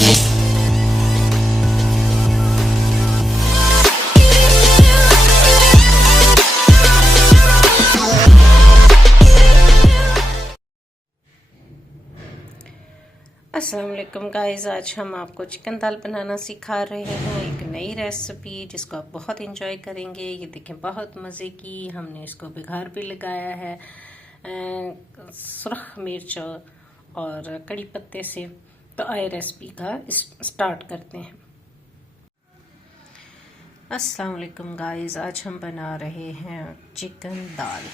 अस्सलाम वालेकुम गाइस, आज हम आपको चिकन दाल बनाना सिखा रहे हैं। एक नई रेसिपी जिसको आप बहुत इंजॉय करेंगे। ये देखें, बहुत मज़े की। हमने इसको बिगार भी लगाया है सुरख मिर्च और कड़ी पत्ते से। तो आए रेसिपी का स्टार्ट करते हैं। अस्सलाम वालेकुम गाइस, आज हम बना रहे हैं चिकन दाल।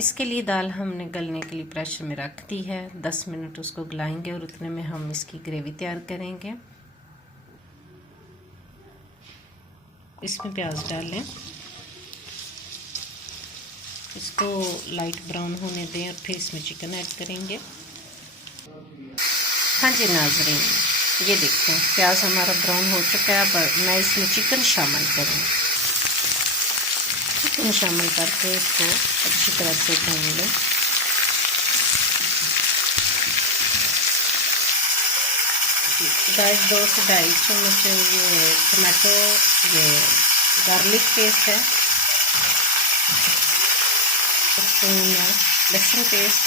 इसके लिए दाल हमने गलने के लिए प्रेशर में रख दी है। 10 मिनट उसको गलाएंगे और उतने में हम इसकी ग्रेवी तैयार करेंगे। इसमें प्याज डाल लें, इसको लाइट ब्राउन होने दें और फिर इसमें चिकन ऐड करेंगे। हाँ जी नाज़रीन, ये देखते हैं प्याज हमारा ब्राउन हो चुका है। अब मैं इसमें चिकन शामिल करूँगी। चिकन शामिल करके इसको अच्छी तरह से भून लें। गाइस, 2 से 2.5 चम्मच ये टमाटो ये गार्लिक पेस्ट है, स्पून लहसुन पेस्ट,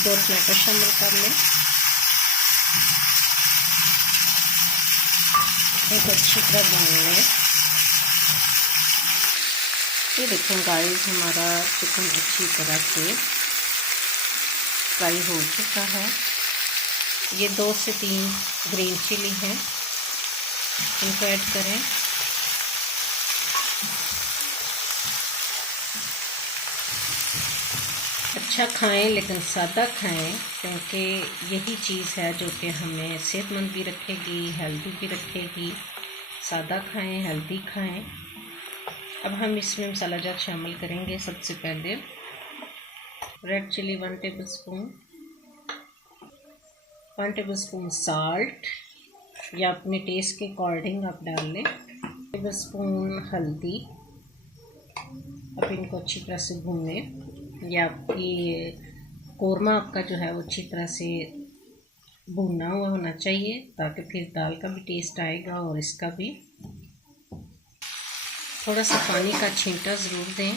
2 टमाटर शामिल कर लें। एक अच्छी तरह भून लें। ये देखें गाइस, हमारा चिकन अच्छी तरह से फ्राई हो चुका है। ये 2 से 3 ग्रीन चिली हैं, इनको ऐड करें। अच्छा खाएं लेकिन सादा खाएं, क्योंकि यही चीज़ है जो कि हमें सेहतमंद भी रखेगी, हेल्दी भी रखेगी। सादा खाएं, हेल्दी खाएं। अब हम इसमें मसाला जात शामिल करेंगे। सबसे पहले red chilli 1 tablespoon, 1 tablespoon salt या अपने टेस्ट के अकॉर्डिंग आप डाल लें। टेबलस्पून हल्दी। अब इनको अच्छी तरह से भूनें। या आपकी कोरमा आपका जो है वो अच्छी तरह से भुना हुआ होना चाहिए, ताकि फिर दाल का भी टेस्ट आएगा और इसका भी। थोड़ा सा पानी का छींटा ज़रूर दें।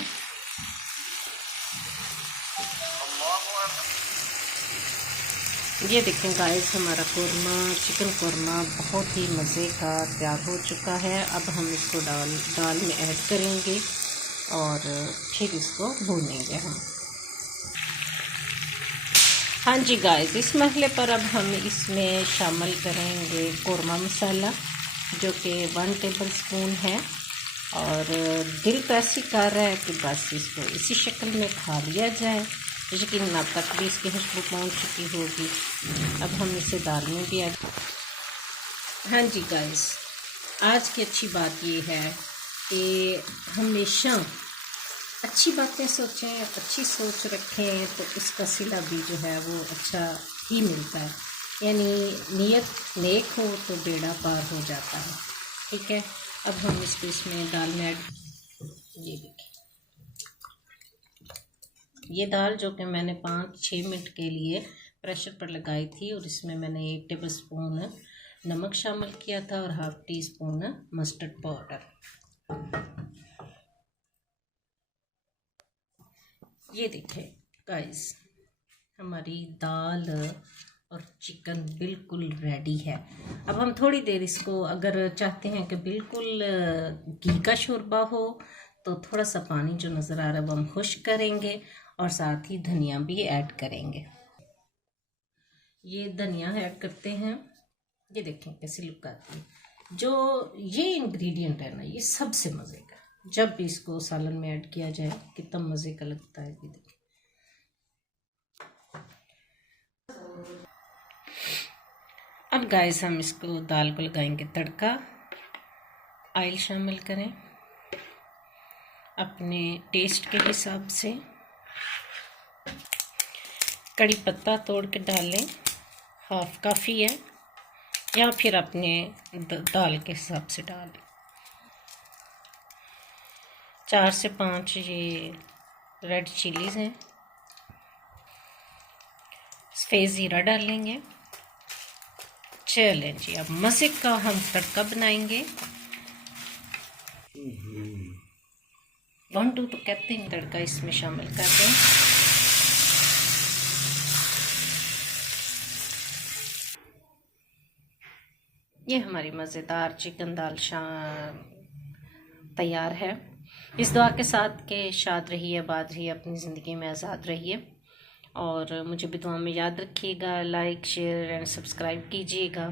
ये देखें गाइस, हमारा कोरमा चिकन कोरमा बहुत ही मज़े का तैयार हो चुका है। अब हम इसको दाल में ऐड करेंगे और फिर इसको भूनेंगे हम। हाँ जी गाइस, इस मरहले पर अब हम इसमें शामिल करेंगे कोरमा मसाला, जो कि 1 टेबलस्पून है। और दिल तो ऐसी कर रहा है कि बस इसको इसी शक्ल में खा लिया जाए। यकीनन अब तक भी इसकी खुशबू पहुंच चुकी होगी। अब हम इसे दाल में भी ऐड। हाँ जी गाइस, आज की अच्छी बात ये है कि हमेशा अच्छी बातें सोचें, अच्छी सोच रखें तो उसका सिला भी जो है वो अच्छा ही मिलता है। यानी नीयत नेक हो तो बेड़ा पार हो जाता है। ठीक है, अब हम इसमें दाल में ऐड। ये देखिए, ये दाल जो कि मैंने 5-6 मिनट के लिए प्रेशर पर लगाई थी, और इसमें मैंने 1 टेबलस्पून नमक शामिल किया था और 1/2 टीस्पून मस्टर्ड पाउडर। ये देखिए गाइस, हमारी दाल और चिकन बिल्कुल रेडी है। अब हम थोड़ी देर इसको, अगर चाहते हैं कि बिल्कुल घी का शोरबा हो, तो थोड़ा सा पानी जो नज़र आ रहा है वो हम खुश्क करेंगे और साथ ही धनिया भी ऐड करेंगे। ये धनिया ऐड करते हैं। ये देखें कैसी लुक आती है। जो ये इंग्रेडिएंट है ना, ये सबसे मज़े का, जब भी इसको सालन में ऐड किया जाए कितना मज़े का लगता है। ये देखें, अब गाइस हम इसको दाल को लगाएंगे तड़का। ऑयल शामिल करें अपने टेस्ट के हिसाब से। कड़ी पत्ता तोड़ के डाल लें, 1/2 काफ़ी है, या फिर अपने दाल के हिसाब से डाल लें। 4 से 5 ये रेड चिलीज़ हैं। सफ़ेद ज़ीरा डाल लेंगे। चलें जी, अब मज़े का हम तड़का बनाएंगे। 1 2 तो कहते हैं, तड़का इसमें शामिल कर दें। ये हमारी मज़ेदार चिकन दाल तैयार है। इस दुआ के साथ कि शाद रहिए, आबाद रहिए, अपनी ज़िंदगी में आज़ाद रहिए और मुझे भी दुआ में याद रखिएगा। लाइक शेयर एंड सब्सक्राइब कीजिएगा।